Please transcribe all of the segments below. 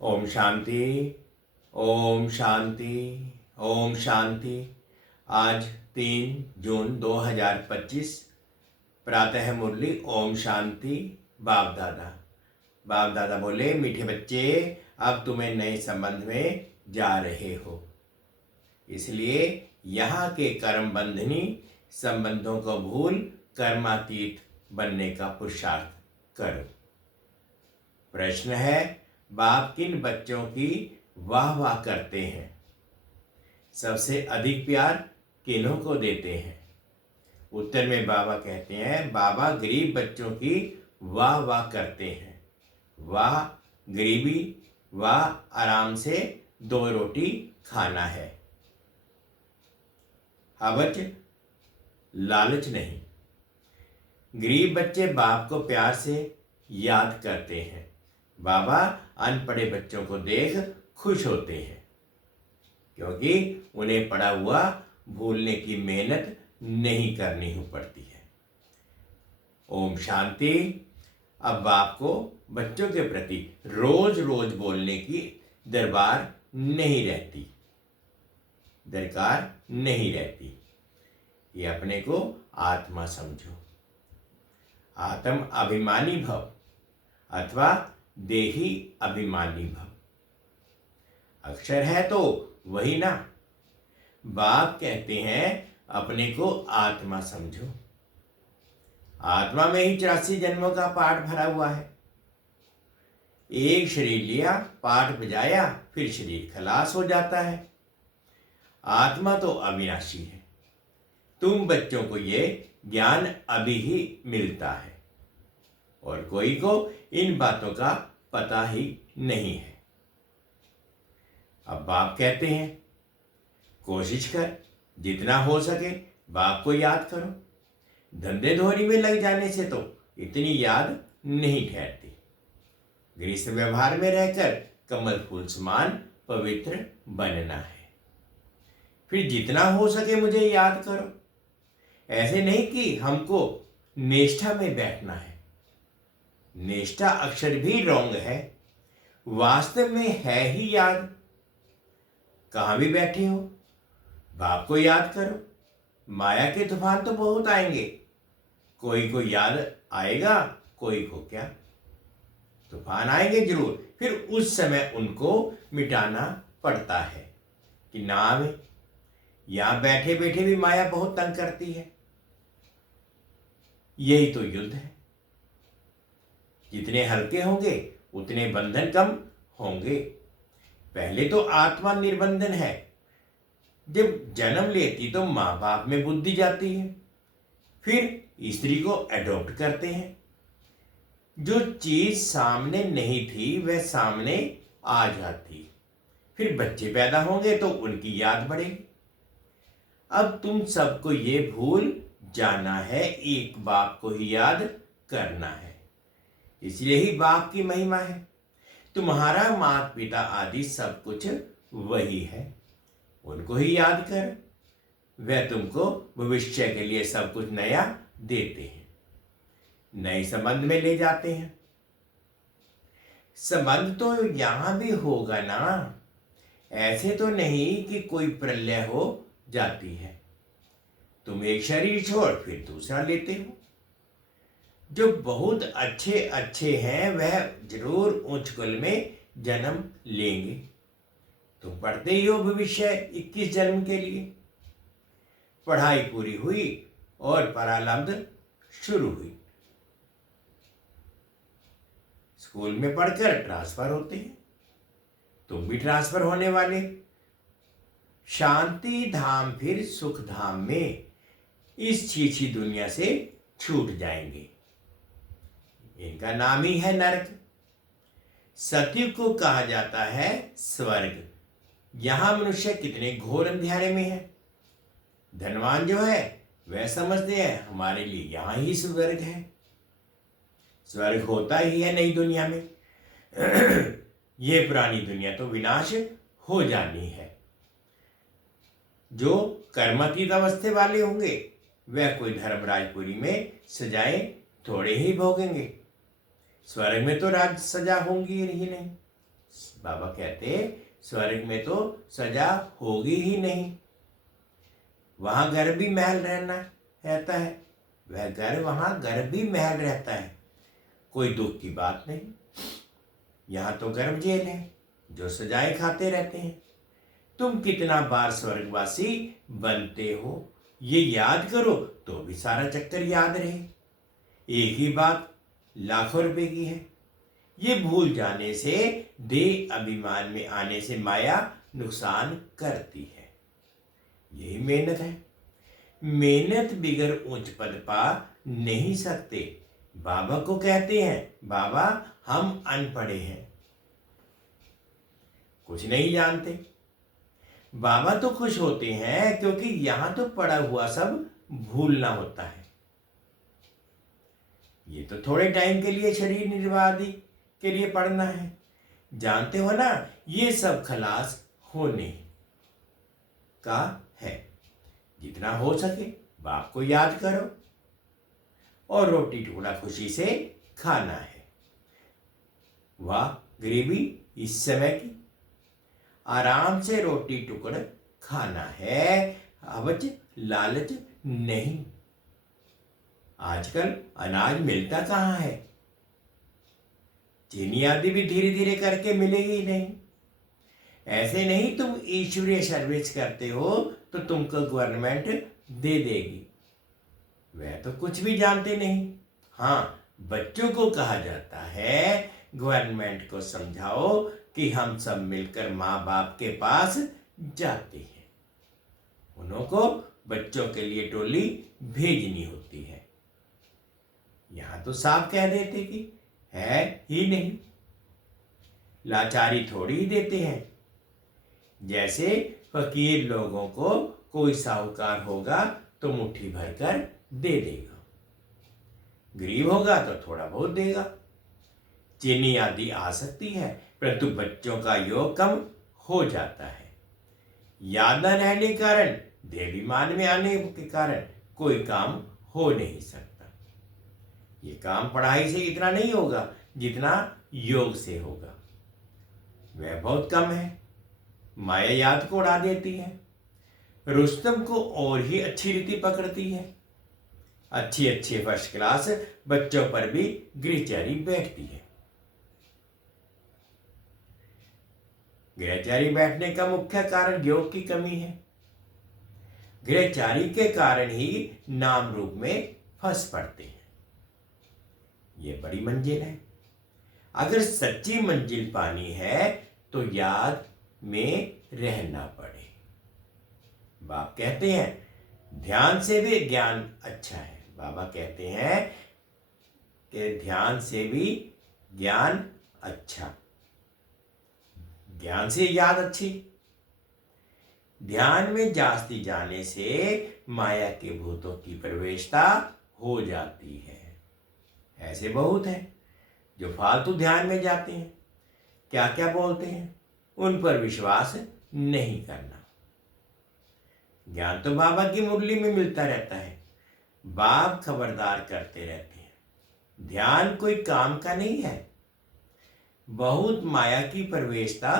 ओम शांति। ओम शांति। ओम शांति। आज 3 जून 2025 प्रातः मुरली ओम शांति। बाप दादा बोले, मीठे बच्चे, अब तुम्हें नए संबंध में जा रहे हो, इसलिए यहाँ के कर्म बंधनी संबंधों को भूल कर्मातीत बनने का पुरुषार्थ करो। प्रश्न है, बाप किन बच्चों की वाह वाह करते हैं? सबसे अधिक प्यार किन्हों को देते हैं? उत्तर में बाबा कहते हैं, बाबा गरीब बच्चों की वाह वाह करते हैं। वाह गरीबी, वाह आराम से 2 रोटी खाना है, हवच लालच नहीं। गरीब बच्चे बाप को प्यार से याद करते हैं। बाबा अनपढ़े बच्चों को देख खुश होते हैं, क्योंकि उन्हें पढ़ा हुआ भूलने की मेहनत नहीं करनी हो पड़ती है। ओम शांति। अब बाप को बच्चों के प्रति रोज रोज बोलने की दरकार नहीं रहती। ये अपने को आत्मा समझो, आत्म अभिमानी भव अथवा देही अभिमानी भव। अक्षर है तो वही ना। बाप कहते हैं, अपने को आत्मा समझो। आत्मा में ही 84 जन्मों का पाठ भरा हुआ है। एक शरीर लिया, पाठ बजाया, फिर शरीर खलास हो जाता है। आत्मा तो अविनाशी है। तुम बच्चों को ये ज्ञान अभी ही मिलता है और कोई को इन बातों का पता ही नहीं है। अब बाप कहते हैं, कोशिश कर, जितना हो सके बाप को याद करो। धंधे धोरी में लग जाने से तो इतनी याद नहीं ठहरती। गृहस्थ व्यवहार में रहकर कमल फूल समान पवित्र बनना है। फिर जितना हो सके मुझे याद करो। ऐसे नहीं कि हमको निष्ठा में बैठना है। निष्ठा अक्षर भी रॉन्ग है, वास्तव में है ही याद। कहां भी बैठे हो, बाप को याद करो। माया के तूफान तो बहुत आएंगे, कोई को याद आएगा, कोई को क्या। तूफान आएंगे जरूर, फिर उस समय उनको मिटाना पड़ता है कि ना आवे। यहां बैठे बैठे भी माया बहुत तंग करती है। यही तो युद्ध है। जितने हल्के होंगे उतने बंधन कम होंगे। पहले तो आत्मा निर्बंधन है। जब जन्म लेती तो मां बाप में बुद्धि जाती है, फिर स्त्री को एडॉप्ट करते हैं। जो चीज सामने नहीं थी वह सामने आ जाती। फिर बच्चे पैदा होंगे तो उनकी याद बढ़ेगी। अब तुम सबको ये भूल जाना है, एक बाप को ही याद करना है। इसलिए ही बाप की महिमा है। तुम्हारा माता पिता आदि सब कुछ वही है, उनको ही याद कर। वह तुमको भविष्य के लिए सब कुछ नया देते हैं, नए संबंध में ले जाते हैं। संबंध तो यहां भी होगा ना। ऐसे तो नहीं कि कोई प्रलय हो जाती है, तुम एक शरीर छोड़ फिर दूसरा लेते हो। जो बहुत अच्छे अच्छे हैं वह जरूर उच्च कुल में जन्म लेंगे। तुम पढ़ते ही हो भविष्य 21 जन्म के लिए। पढ़ाई पूरी हुई और प्रारब्ध शुरू हुई। स्कूल में पढ़कर ट्रांसफर होते हैं, तुम भी ट्रांसफर होने वाले। शांति धाम फिर सुख धाम में इस छीछी दुनिया से छूट जाएंगे। इनका नाम ही है नरक। सतयुग को कहा जाता है स्वर्ग। यहां मनुष्य कितने घोर अंधेरे में है। धनवान जो है वह समझते हैं हमारे लिए यहां ही स्वर्ग है। स्वर्ग होता ही है नई दुनिया में। ये पुरानी दुनिया तो विनाश हो जानी है। जो कर्मातीत अवस्थे वाले होंगे वह कोई धर्मराजपुरी में सजाएं थोड़े ही भोगेंगे। स्वर्ग में तो राज सजा होंगी ही नहीं। बाबा कहते स्वर्ग में तो सजा होगी ही नहीं, वहां घर भी महल रहता है, वह घर वहां घर भी महल रहता है, कोई दुख की बात नहीं। यहाँ तो गर्भ जेल है, जो सजाएं खाते रहते हैं। तुम कितना बार स्वर्गवासी बनते हो, ये याद करो तो भी सारा चक्कर याद रहे। एक ही बात लाखों रुपए की है। ये भूल जाने से, देह अभिमान में आने से माया नुकसान करती है। यही मेहनत है। मेहनत बिगर उच्च पद पा नहीं सकते। बाबा को कहते हैं, बाबा हम अनपढ़े हैं, कुछ नहीं जानते। बाबा तो खुश होते हैं क्योंकि यहां तो पड़ा हुआ सब भूलना होता है। ये तो थोड़े टाइम के लिए शरीर निर्वाह आदि के लिए पढ़ना है, जानते हो ना, ये सब खलास होने का है। जितना हो सके बाप को याद करो और रोटी टुकड़ा खुशी से खाना है। वाह गरीबी इस समय की, आराम से रोटी टुकड़ खाना है, अवच लालच नहीं। आजकल अनाज मिलता कहाँ है, चीनी आदि भी धीरे धीरे करके मिलेगी नहीं। ऐसे नहीं तुम ईश्वरीय सर्विस करते हो तो तुमको गवर्नमेंट दे देगी, वह तो कुछ भी जानते नहीं। हाँ, बच्चों को कहा जाता है गवर्नमेंट को समझाओ कि हम सब मिलकर माँ बाप के पास जाते हैं, उनको बच्चों के लिए टोली भेजनी होती है। यहां तो साफ कह देते कि है ही नहीं, लाचारी थोड़ी ही देते हैं। जैसे फकीर लोगों को कोई साहूकार होगा तो मुट्ठी भरकर दे देगा, गरीब होगा तो थोड़ा बहुत देगा। चीनी आदि आ सकती है परंतु बच्चों का योग कम हो जाता है। याद न रहने के कारण, देवीमान में आने के कारण कोई काम हो नहीं सकता। ये काम पढ़ाई से इतना नहीं होगा जितना योग से होगा, वह बहुत कम है। माया याद को उड़ा देती है, रुस्तम को और ही अच्छी रीति पकड़ती है। अच्छी अच्छी फर्स्ट क्लास बच्चों पर भी गृहचारी बैठती है। गृहचारी बैठने का मुख्य कारण योग की कमी है। गृहचारी के कारण ही नाम रूप में फंस पड़ते हैं। ये बड़ी मंजिल है। अगर सच्ची मंजिल पानी है तो याद में रहना पड़े। बाप कहते हैं ध्यान से भी ज्ञान अच्छा है। बाबा कहते हैं कि ध्यान से भी ज्ञान अच्छा, ज्ञान से याद अच्छी। ध्यान में जास्ती जाने से माया के भूतों की प्रवेशता हो जाती है। ऐसे बहुत हैं जो फालतू ध्यान में जाते हैं, क्या क्या बोलते हैं, उन पर विश्वास नहीं करना। ज्ञान तो बाबा की मुरली में मिलता रहता है, बाप खबरदार करते रहते हैं। ध्यान कोई काम का नहीं है, बहुत माया की प्रवेशता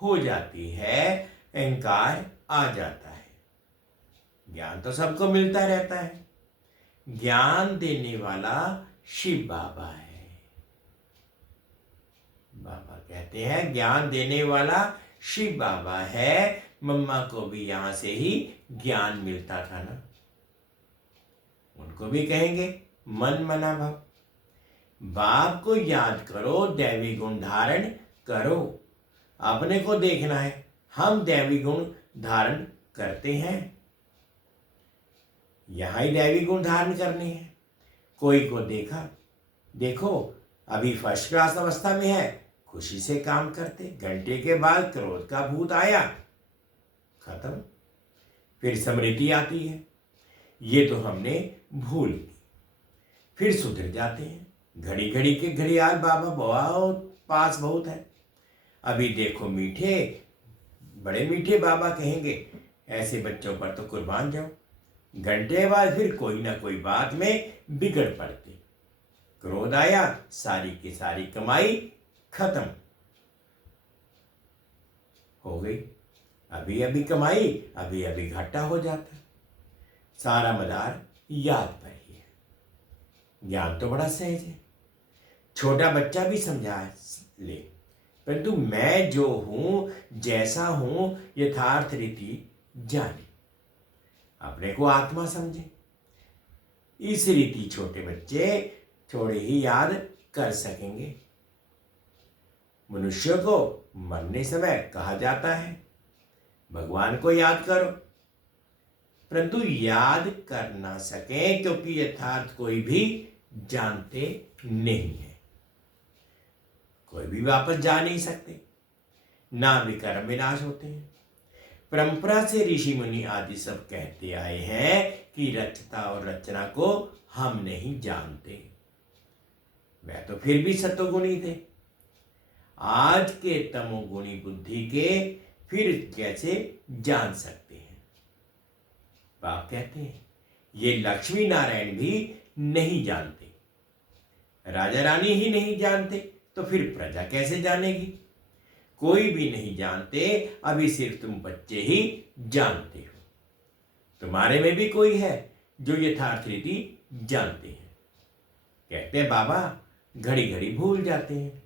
हो जाती है, अहंकार आ जाता है। ज्ञान तो सबको मिलता रहता है। ज्ञान देने वाला शिव बाबा है। बाबा कहते हैं ज्ञान देने वाला शिव बाबा है। मम्मा को भी यहां से ही ज्ञान मिलता था ना, उनको भी कहेंगे मन मना भव। बाप को याद करो, दैवी गुण धारण करो। अपने को देखना है, हम दैवी गुण धारण करते हैं, यहां ही दैवी गुण धारण करने हैं। कोई को देखा, देखो अभी फर्स्ट क्लास अवस्था में है, खुशी से काम करते, घंटे के बाद क्रोध का भूत आया, खत्म, फिर स्मृति आती है, ये तो हमने भूल ली, फिर सुधर जाते हैं। घड़ी घड़ी के घड़ियाल बाबा बहुत पास बहुत है। अभी देखो मीठे, बड़े मीठे बाबा कहेंगे, ऐसे बच्चों पर तो कुर्बान जाओ। घंटे बाद फिर कोई ना कोई बात में बिगड़ पड़ते, क्रोध आया, सारी की सारी कमाई खत्म। हो गई, अभी अभी कमाई, अभी अभी घाटा हो जाता। सारा मदार याद पर ही है। ज्ञान तो बड़ा सहज है, छोटा बच्चा भी समझा ले, परंतु मैं जो हूं, जैसा हूं, यथार्थ रीति जाने, अपने को आत्मा समझे। इस रीति छोटे बच्चे थोड़े ही याद कर सकेंगे। मनुष्य को मरने समय कहा जाता है भगवान को याद करो, परंतु याद कर ना सके क्योंकि यथार्थ कोई भी जानते नहीं है। कोई भी वापस जा नहीं सकते, ना विकर्म विनाश होते हैं। परंपरा से ऋषि मुनि आदि सब कहते आए हैं कि रचता और रचना को हम नहीं जानते। वह तो फिर भी सत्वगुणी थे, आज के तमोगुणी बुद्धि के फिर कैसे जान सकते हैं। बाप कहते हैं ये लक्ष्मी नारायण भी नहीं जानते, राजा रानी ही नहीं जानते, तो फिर प्रजा कैसे जानेगी। कोई भी नहीं जानते, अभी सिर्फ तुम बच्चे ही जानते हो। तुम्हारे में भी कोई है जो यथार्थ रीति जानते हैं। कहते हैं बाबा घड़ी घड़ी भूल जाते हैं।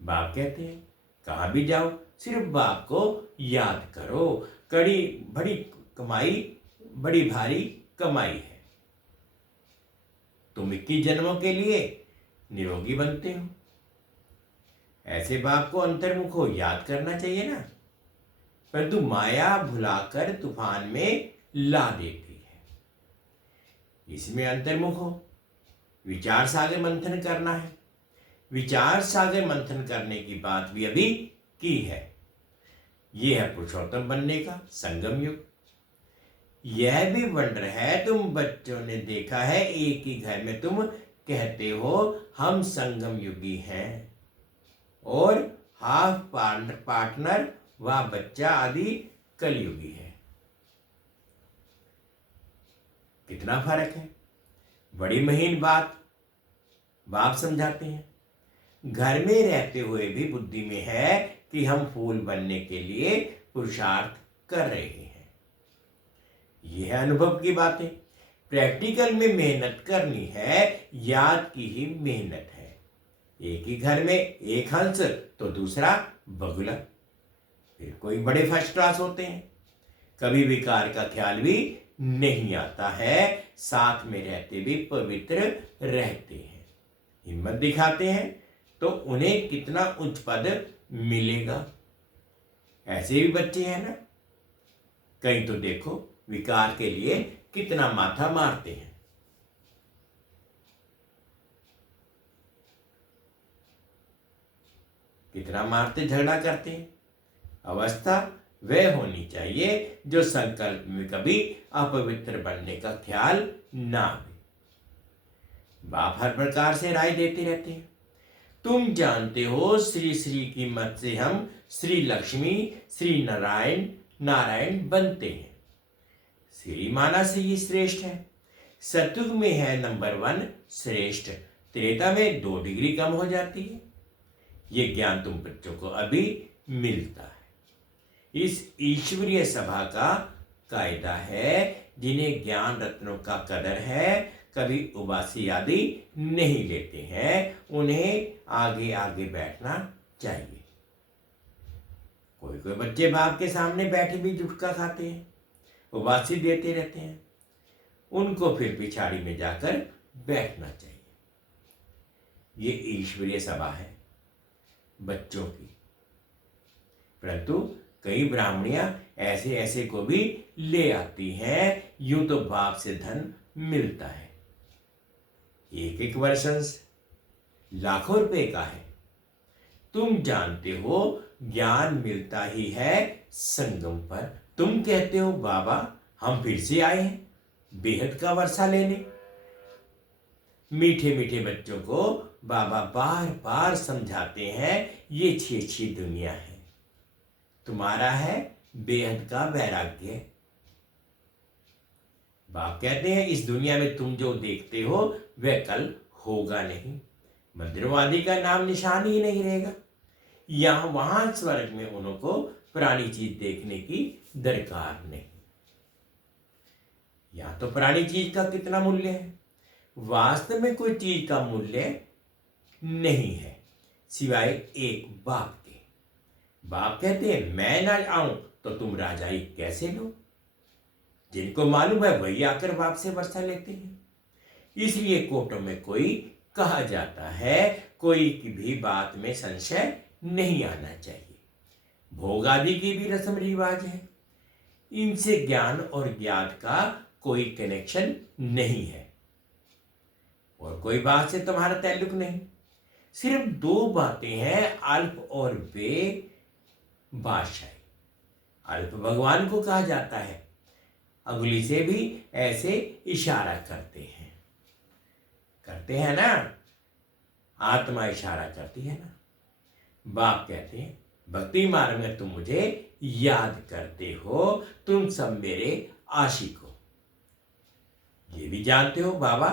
बाप कहते हैं कहाँ भी जाओ सिर्फ बाप को याद करो, कड़ी बड़ी कमाई, बड़ी भारी कमाई है। तुम 21 जन्मों के लिए निरोगी बनते हो। ऐसे बाप को अंतर्मुख हो याद करना चाहिए ना, परंतु माया भुलाकर तूफान में ला देती है। इसमें अंतर्मुख हो, विचार सागर मंथन करना है। विचार सागर मंथन करने की बात भी अभी की है। यह है पुरुषोत्तम बनने का संगम युग। यह भी वंडर है, तुम बच्चों ने देखा है एक ही घर में तुम कहते हो हम संगम युगी हैं, और हाफ पार्टनर व बच्चा आदि कलयुगी है। कितना फर्क है। बड़ी महीन बात बाप समझाते हैं। घर में रहते हुए भी बुद्धि में है कि हम फूल बनने के लिए पुरुषार्थ कर रहे हैं। यह अनुभव की बातें। प्रैक्टिकल में मेहनत करनी है, याद की ही मेहनत है। एक ही घर में एक हंस तो दूसरा बगुला। फिर कोई बड़े फर्स्ट क्लास होते हैं, कभी विकार का ख्याल भी नहीं आता है, साथ में रहते भी पवित्र रहते हैं, हिम्मत दिखाते हैं, तो उन्हें कितना उच्च पद मिलेगा। ऐसे भी बच्चे हैं ना, कहीं तो देखो विकार के लिए कितना माथा मारते हैं। कितना मारते झगड़ा करते हैं। अवस्था वह होनी चाहिए जो संकल्प में कभी अपवित्र बनने का ख्याल ना आए। बाप हर प्रकार से राय देते रहते हैं। तुम जानते हो श्री श्री की मत से हम श्री लक्ष्मी श्री नारायण नारायण बनते हैं। श्री माना से ही श्रेष्ठ है। सतयुग में है नंबर 1 श्रेष्ठ, त्रेता में 2 डिग्री कम हो जाती है। ये ज्ञान तुम बच्चों को अभी मिलता है। इस ईश्वरीय सभा का कायदा है। जिन्हें ज्ञान रत्नों का कदर है, कभी उबासी आदि नहीं लेते हैं, उन्हें आगे आगे बैठना चाहिए। कोई कोई बच्चे बाप के सामने बैठे भी जुटका खाते हैं, उबासी देते रहते हैं, उनको फिर पिछाड़ी में जाकर बैठना चाहिए। ये ईश्वरीय सभा है बच्चों की। परंतु कई ब्राह्मणियां ऐसे ऐसे को भी ले आती हैं, यूं तो बाप से धन मिलता है। एक एक वर्षंस लाखों रुपए का है। तुम जानते हो ज्ञान मिलता ही है संगम पर। तुम कहते हो बाबा हम फिर से आए हैं बेहद का वर्षा लेने। मीठे मीठे बच्चों को बाबा बार बार समझाते हैं ये अच्छी दुनिया है, तुम्हारा है बेहद का वैराग्य। बाप कहते हैं इस दुनिया में तुम जो देखते हो वह कल होगा नहीं। मंदिरवादी का नाम निशान ही नहीं रहेगा। यहां वहां स्वर्ग में उनको पुरानी चीज देखने की दरकार नहीं। या तो पुरानी चीज का कितना मूल्य है, वास्तव में कोई चीज का मूल्य नहीं है सिवाय एक बाप के। बाप कहते हैं मैं ना आऊं तो तुम राजाई कैसे लो। जिनको मालूम है वही आकर बाप से वर्षा लेते हैं। इसलिए कोर्टों में कोई कहा जाता है कोई की भी बात में संशय नहीं आना चाहिए। भोग आदि की भी रस्म रिवाज है, इनसे ज्ञान और ज्ञात का कोई कनेक्शन नहीं है और कोई बात से तुम्हारा ताल्लुक नहीं। सिर्फ दो बातें हैं, अल्प और वे बादशाही। अल्प भगवान को कहा जाता है, अंगुली से भी ऐसे इशारा करते हैं ना, आत्मा इशारा करती है ना। बाप कहते हैं भक्ति मार्ग में तुम मुझे याद करते हो, तुम सब मेरे आशिक हो। ये भी जानते हो बाबा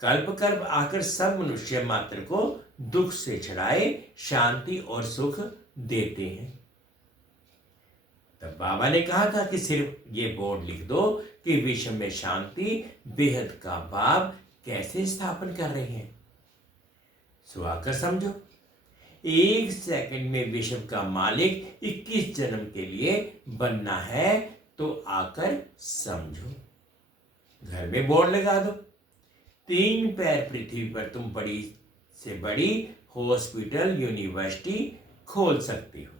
कल्प कल्प आकर सब मनुष्य मात्र को दुख से छुड़ाए शांति और सुख देते हैं। तब बाबा ने कहा था कि सिर्फ ये बोर्ड लिख दो कि विश्व में शांति बेहद का बाप कैसे स्थापन कर रहे हैं। सो आकर समझो, एक सेकंड में विश्व का मालिक 21 जन्म के लिए बनना है तो आकर समझो। घर में बोर्ड लगा दो, 3 पैर पृथ्वी पर तुम बड़ी से बड़ी हॉस्पिटल यूनिवर्सिटी खोल सकते हो।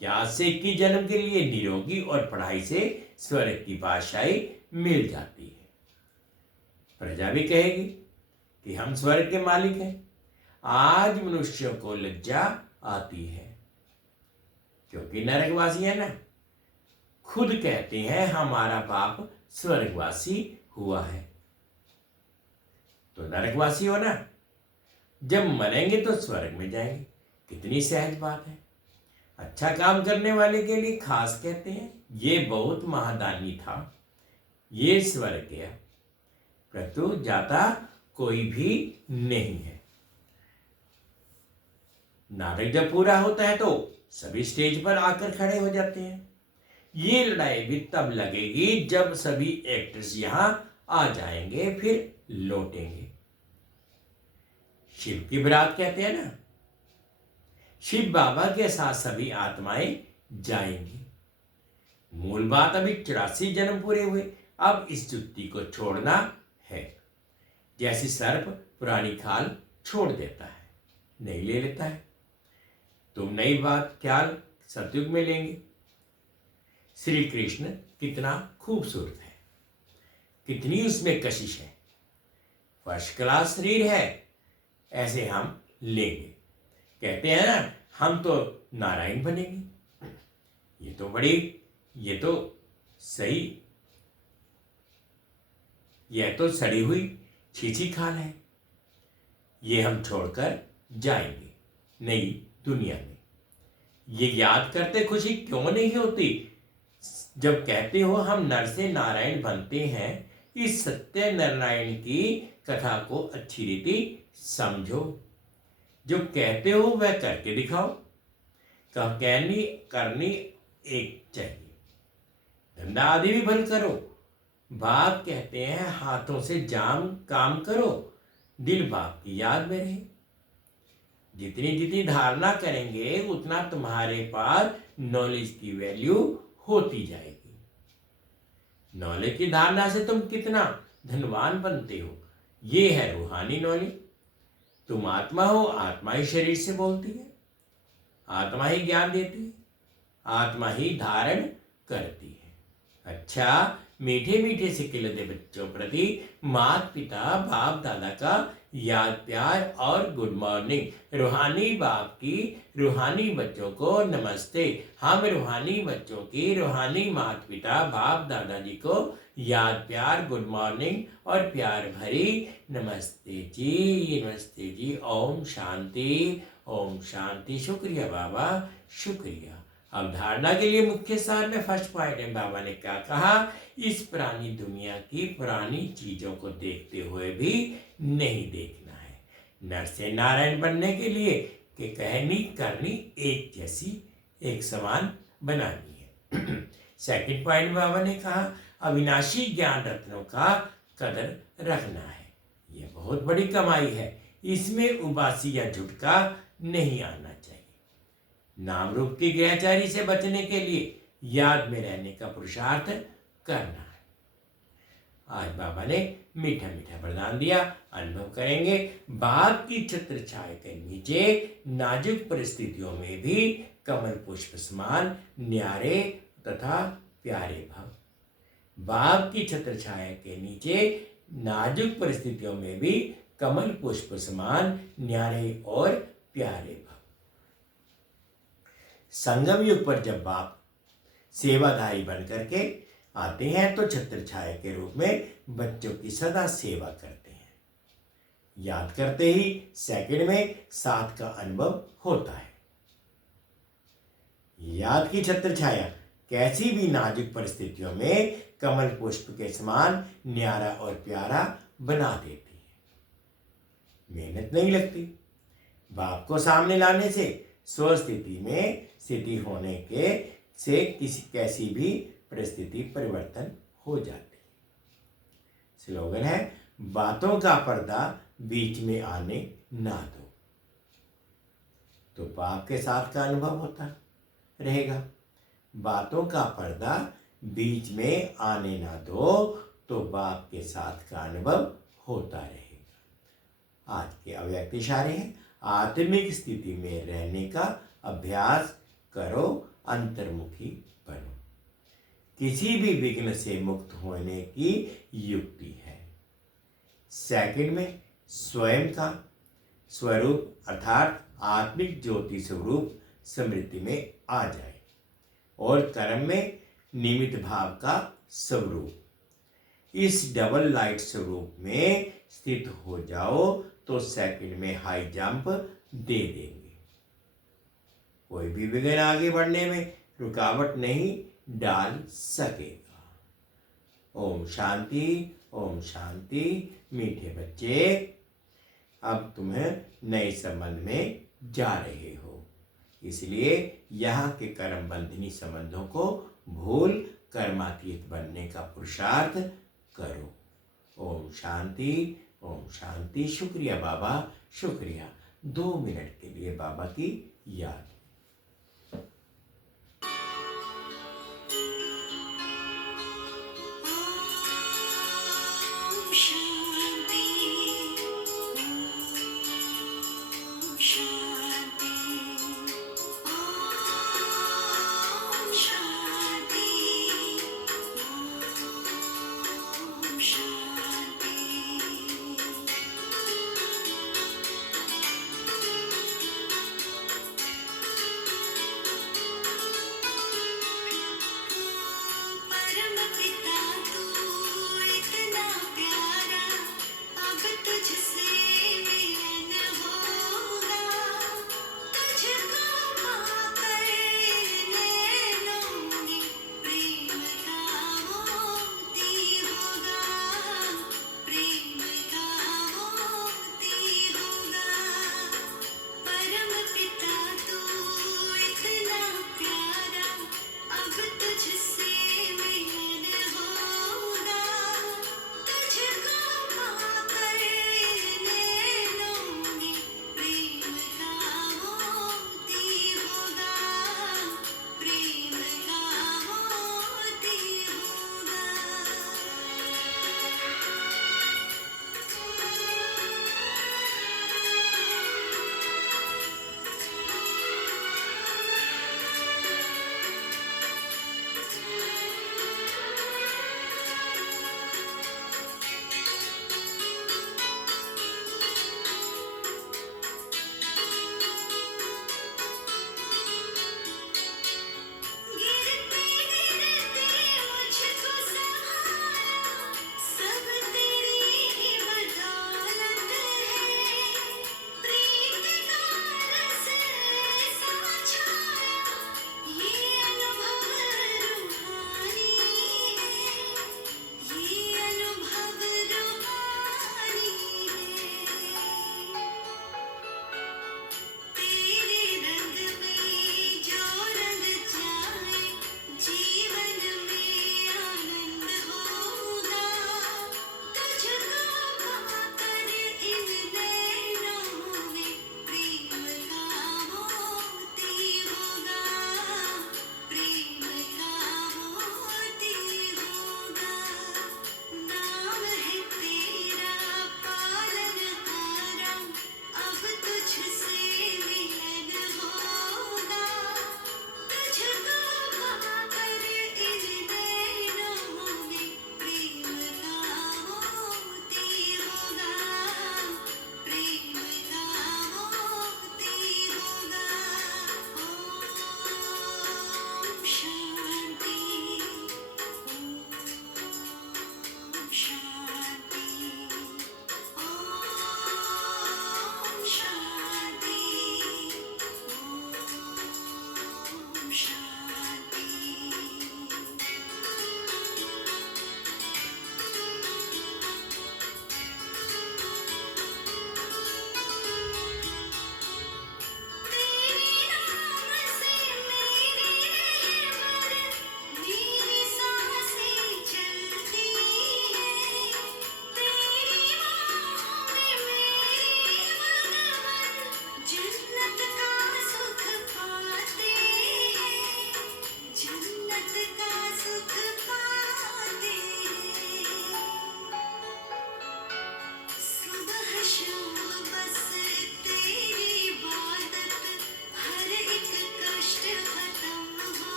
यहाँ से 21 जन्म के लिए निरोगी और पढ़ाई से स्वर्ग की बादशाही मिल जाती है। प्रजा भी कहेगी कि हम स्वर्ग के मालिक हैं। आज मनुष्यों को लज्जा आती है क्योंकि नरकवासी है ना, खुद कहते हैं हमारा बाप स्वर्गवासी हुआ है। तो नरकवासी हो ना, जब मरेंगे तो स्वर्ग में जाएंगे। कितनी सहज बात है। अच्छा काम करने वाले के लिए खास कहते हैं ये बहुत महादानी था, ये स्वर्ग गया, परंतु जाता कोई भी नहीं है। नाटक जब पूरा होता है तो सभी स्टेज पर आकर खड़े हो जाते हैं। ये लड़ाई भी तब लगेगी जब सभी एक्टर्स यहां आ जाएंगे, फिर लौटेंगे। शिव की बारात कहते हैं ना, शिव बाबा के साथ सभी आत्माएं जाएंगी। मूल बात अभी 84 जन्म पूरे हुए, अब इस जुत्ती को छोड़ना है। जैसे सर्प पुरानी खाल छोड़ देता है, नहीं ले लेता है, तुम नई बात ख्याल सतयुग में लेंगे। श्री कृष्ण कितना खूबसूरत है, कितनी उसमें कशिश है, फर्स्ट क्लास शरीर है, ऐसे हम लेंगे। कहते हैं ना हम तो नारायण बनेंगे। ये तो सही, यह तो सड़ी हुई छीछी खाल है। ये हम छोड़कर जाएंगे नई दुनिया में। ये याद करते खुशी क्यों नहीं होती जब कहते हो हम नर से नारायण बनते हैं। इस सत्य नारायण की कथा को अच्छी रीति समझो। जो कहते हो वह करके दिखाओ। कहनी करनी एक चाहिए, धंधा आदि भी भल करो। बाप कहते हैं हाथों से जाम काम करो, दिल बाप की याद में रहे। जितनी जितनी धारणा करेंगे उतना तुम्हारे पास नॉलेज की वैल्यू होती जाएगी। नॉलेज की धारणा से तुम कितना धनवान बनते हो, ये है रूहानी नॉलेज। तुम आत्मा हो, आत्मा ही शरीर से बोलती है, आत्मा ही ज्ञान देती है, आत्मा ही धारण करती है। अच्छा, मीठे मीठे से खिलते बच्चों प्रति माता पिता बाप दादा का याद प्यार और गुड मॉर्निंग। रूहानी बाप की रूहानी बच्चों को नमस्ते। हम रूहानी बच्चों की रूहानी माता पिता बाप दादाजी को याद प्यार गुड मॉर्निंग और प्यार भरी नमस्ते जी, नमस्ते जी। ओम शांति, ओम शांति। शुक्रिया बाबा, शुक्रिया। अब धारणा के लिए मुख्य सार में फर्स्ट पॉइंट है, बाबा ने क्या कहा, इस पुरानी दुनिया की पुरानी चीजों को देखते हुए भी नहीं देखना है। नर से नारायण बनने के लिए कि कहनी करनी एक जैसी एक समान बनानी है। सेकंड पॉइंट बाबा ने कहा, अविनाशी ज्ञान रत्नों का कदर रखना है। यह बहुत बड़ी कमाई है, इसमें उबासी या झुटका नहीं आना चाहिए। नाम रूप की ग्रहचारी से बचने के लिए याद में रहने का पुरुषार्थ करना है। आज बाबा ने मीठा मीठा वरदान दिया। अनुभव करेंगे, बाप की छत्र छाया के नीचे नाजुक परिस्थितियों में भी कमल पुष्प समान न्यारे तथा प्यारे भव। बाप की छत्र छाया के नीचे नाजुक परिस्थितियों में भी कमल पुष्प समान न्यारे और प्यारे भव। संगम युग पर जब बाप सेवाधारी बन करके आते हैं तो छत्र छाया के रूप में बच्चों की सदा सेवा करते हैं। याद करते ही सेकंड में साथ का अनुभव होता है। याद की छत्र छाया कैसी भी नाजुक परिस्थितियों में कमल पुष्प के समान न्यारा और प्यारा बना देती है। मेहनत नहीं लगती। बाप को सामने लाने से स्वस्थिति में स्थिति होने के से कैसी भी परिस्थिति परिवर्तन हो जाती है। स्लोगन है, बातों का पर्दा बीच में आने ना दो। तो बाप के साथ का अनुभव होता रहेगा। बातों का पर्दा बीच में आने ना दो तो बाप के साथ का अनुभव होता रहेगा। आज के अव्यक्त इशारे हैं, आत्मिक स्थिति में रहने का अभ्यास करो, अंतर्मुखी बनो। किसी भी विघ्न से मुक्त होने की युक्ति है। सेकंड में स्वयं का स्वरूप अर्थात आत्मिक ज्योति स्वरूप स्मृति में आ जाए और कर्म में निमित्त भाव का स्वरूप इस डबल लाइट स्वरूप में स्थित हो जाओ तो सेकंड में हाई जंप दे देंगे। कोई भी विघ्न आगे बढ़ने में रुकावट नहीं डाल सकेगा। ओम शांति, ओम शांति। मीठे बच्चे, अब तुम्हें नए संबंध में जा रहे हो, इसलिए यहाँ के कर्म बंधनी संबंधों को भूल कर्मातीत बनने का पुरुषार्थ करो। ओम शांति, ओम शांति। शुक्रिया बाबा, शुक्रिया। 2 मिनट के लिए बाबा की याद।